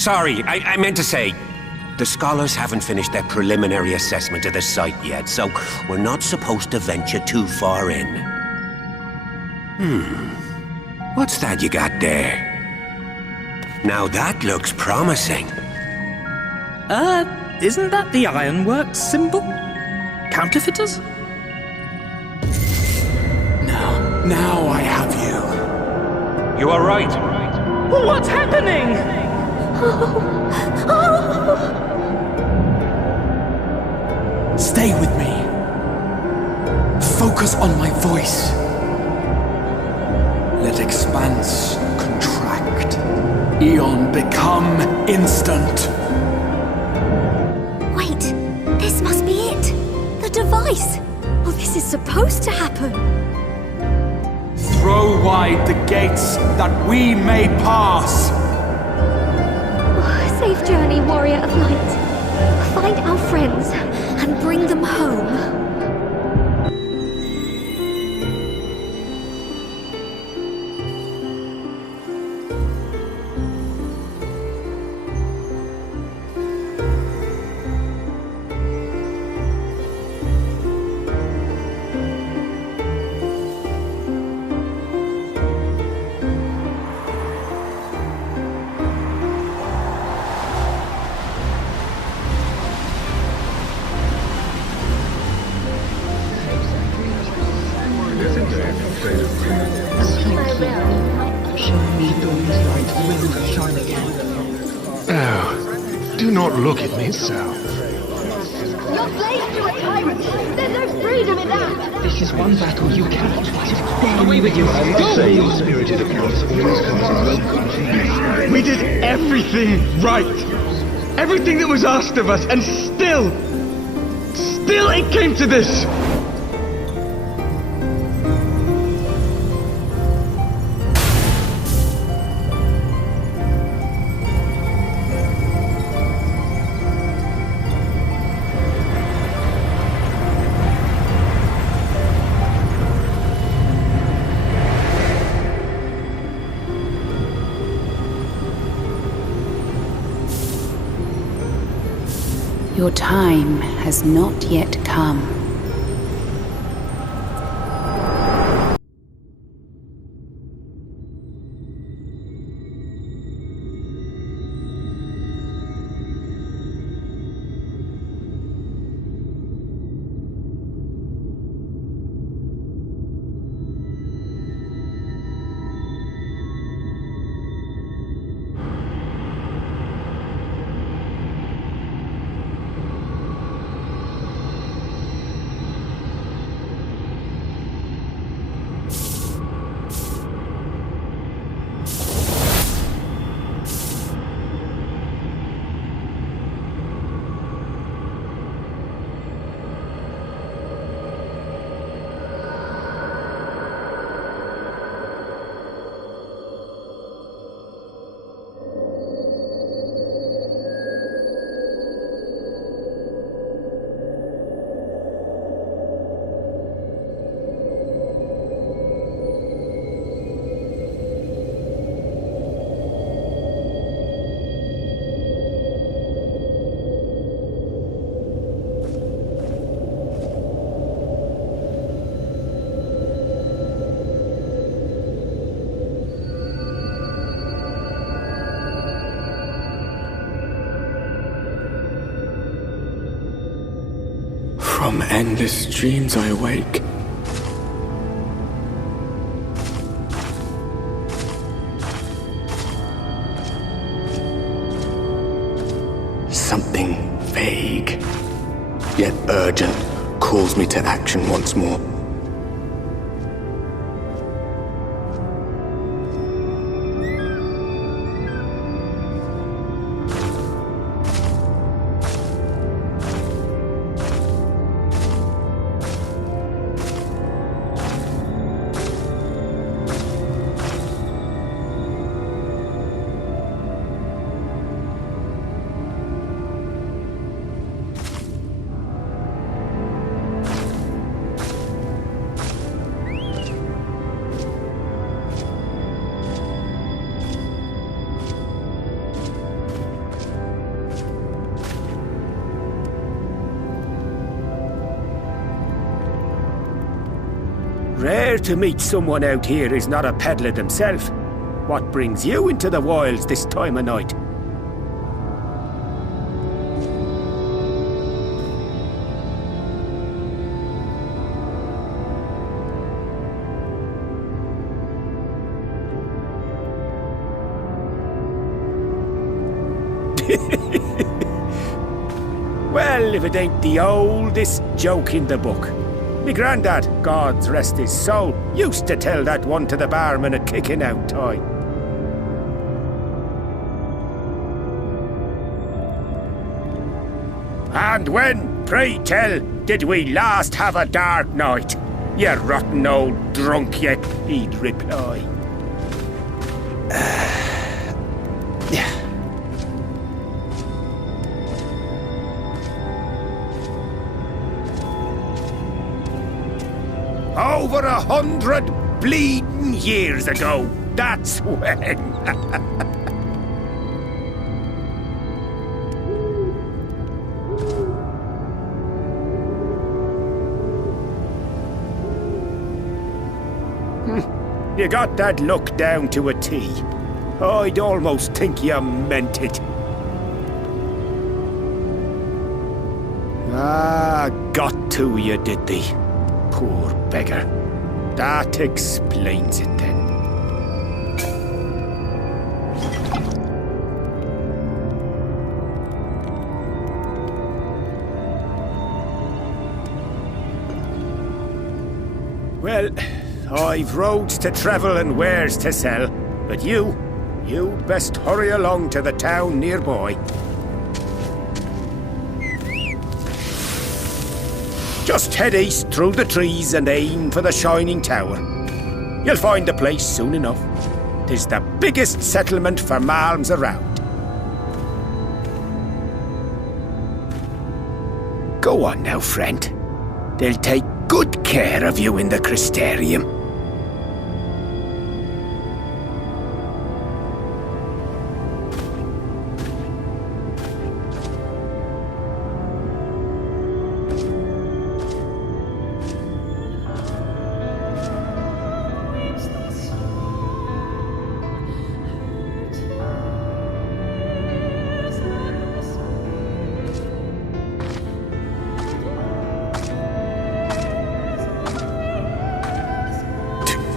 Sorry, I meant to say, the scholars haven't finished their preliminary assessment of the site yet, so we're not supposed to venture too far in. What's that you got there? Now that looks promising. Isn't that the Ironworks symbol? Counterfeiters? Now I have you. You are right. What's happening? Stay with me. Focus on my voice. Let expanse contract. Eon become instant. Wait, this must be it. The device. Oh, this is supposed to happen. Throw wide the gates that we may pass. Safe journey, warrior of light. Find our friends and bring them home. Oh, do not look at me so. You're slaves to a tyrant! There's no freedom in that! This is one battle you cannot fight. Away with you! Go! Same spirited approach always comes in well country. We did everything right! Everything that was asked of us, and still it came to this! Your time has not yet come. From endless dreams I awake. Something vague, yet urgent, calls me to action once more. Rare to meet someone out here who's not a peddler themselves. What brings you into the wilds this time of night? Well, if it ain't the oldest joke in the book. Me grandad, God's rest his soul, used to tell that one to the barman at kicking out time. And when, pray tell, did we last have a dark night? You rotten old drunk, he'd reply. Over 100 bleeding years ago, that's when. You got that look down to a T. I'd almost think you meant it. Ah, got to you, did they? Poor beggar. That explains it then. Well, I've roads to travel and wares to sell, but you best hurry along to the town nearby. Just head east through the trees and aim for the Shining Tower. You'll find the place soon enough. 'Tis the biggest settlement for malms around. Go on now, friend. They'll take good care of you in the Crystarium.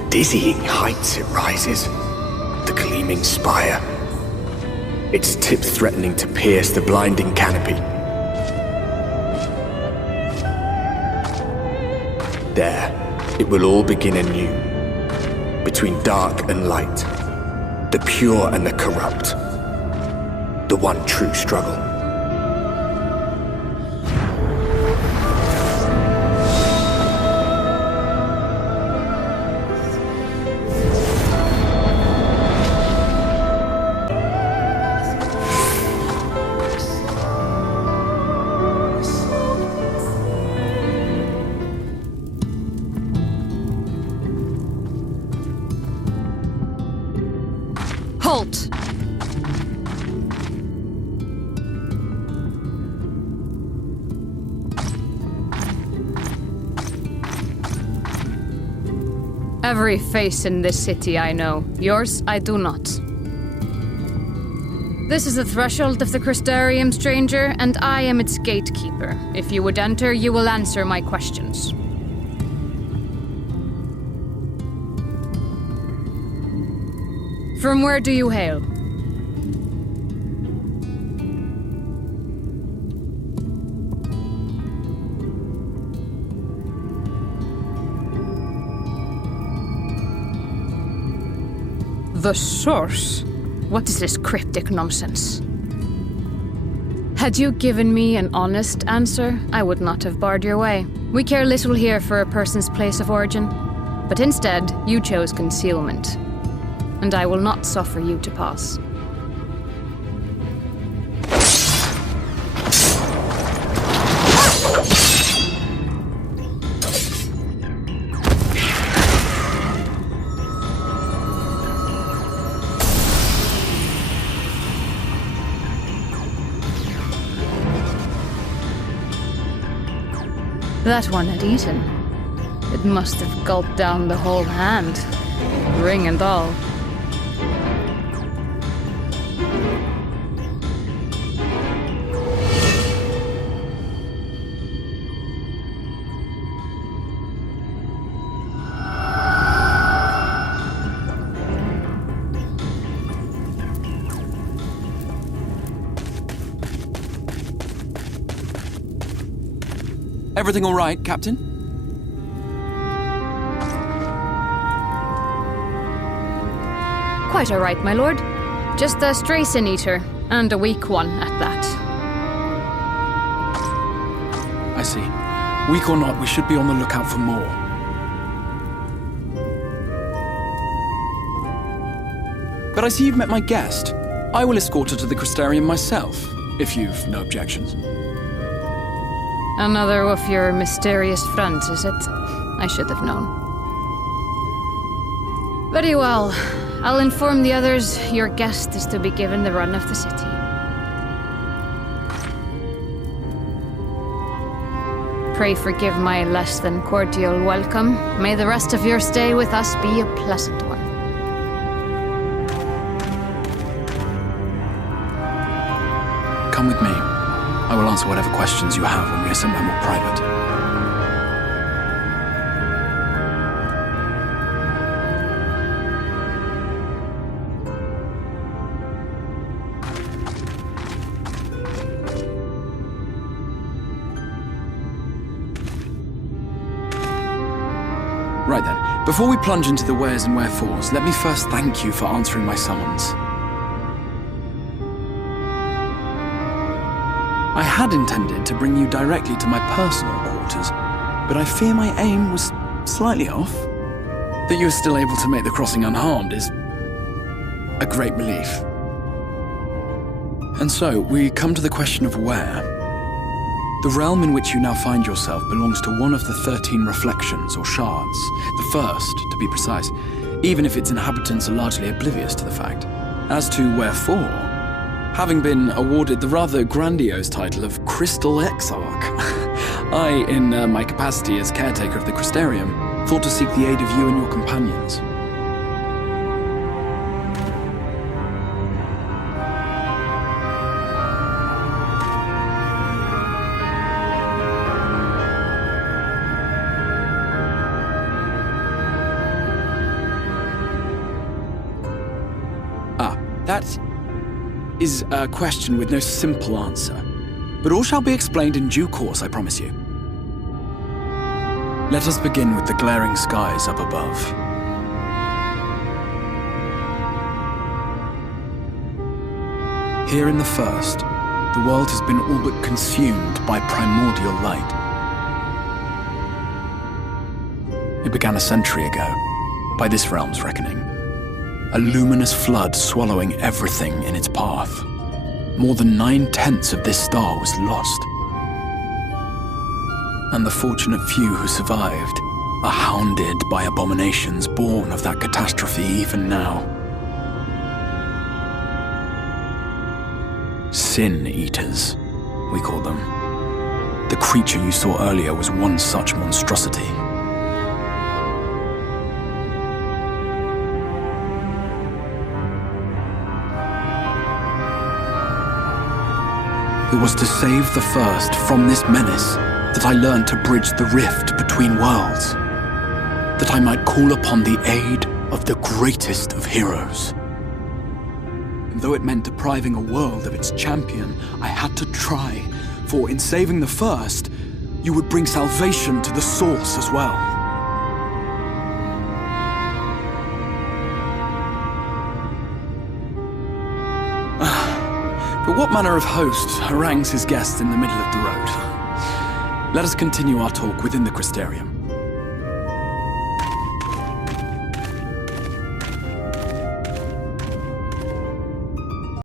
Dizzying heights it rises, the gleaming spire, its tip threatening to pierce the blinding canopy. There, it will all begin anew, between dark and light, the pure and the corrupt, the one true struggle. Halt! Every face in this city I know. Yours, I do not. This is the threshold of the Crystarium, stranger, and I am its gatekeeper. If you would enter, you will answer my questions. From where do you hail? The source? What is this cryptic nonsense? Had you given me an honest answer, I would not have barred your way. We care little here for a person's place of origin, but instead, you chose concealment. And I will not suffer you to pass. That one had eaten. It must have gulped down the whole hand, ring and all. Everything all right, Captain? Quite all right, my lord. Just a stray sin eater, and a weak one at that. I see. Weak or not, we should be on the lookout for more. But I see you've met my guest. I will escort her to the Crystarium myself, if you've no objections. Another of your mysterious friends, is it? I should have known. Very well. I'll inform the others your guest is to be given the run of the city. Pray forgive my less than cordial welcome. May the rest of your stay with us be a pleasant one. Come with me. I will answer whatever questions you have when we are somewhere more private. Right then, before we plunge into the wheres and wherefores, let me first thank you for answering my summons. I had intended to bring you directly to my personal quarters, but I fear my aim was slightly off. That you are still able to make the crossing unharmed is a great relief. And so, we come to the question of where. The realm in which you now find yourself belongs to one of the 13 reflections, or shards, the first, to be precise, even if its inhabitants are largely oblivious to the fact. As to wherefore, having been awarded the rather grandiose title of Crystal Exarch, I, in my capacity as caretaker of the Crystarium, thought to seek the aid of you and your companions. That is a question with no simple answer, but all shall be explained in due course, I promise you. Let us begin with the glaring skies up above. Here in the first, the world has been all but consumed by primordial light. It began a century ago, by this realm's reckoning. A luminous flood swallowing everything in its path. More than 9/10 of this star was lost. And the fortunate few who survived are hounded by abominations born of that catastrophe even now. Sin Eaters, we call them. The creature you saw earlier was one such monstrosity. It was to save the first from this menace that I learned to bridge the rift between worlds, that I might call upon the aid of the greatest of heroes. And though it meant depriving a world of its champion, I had to try, for in saving the first, you would bring salvation to the source as well. But what manner of host harangues his guests in the middle of the road? Let us continue our talk within the Crystarium.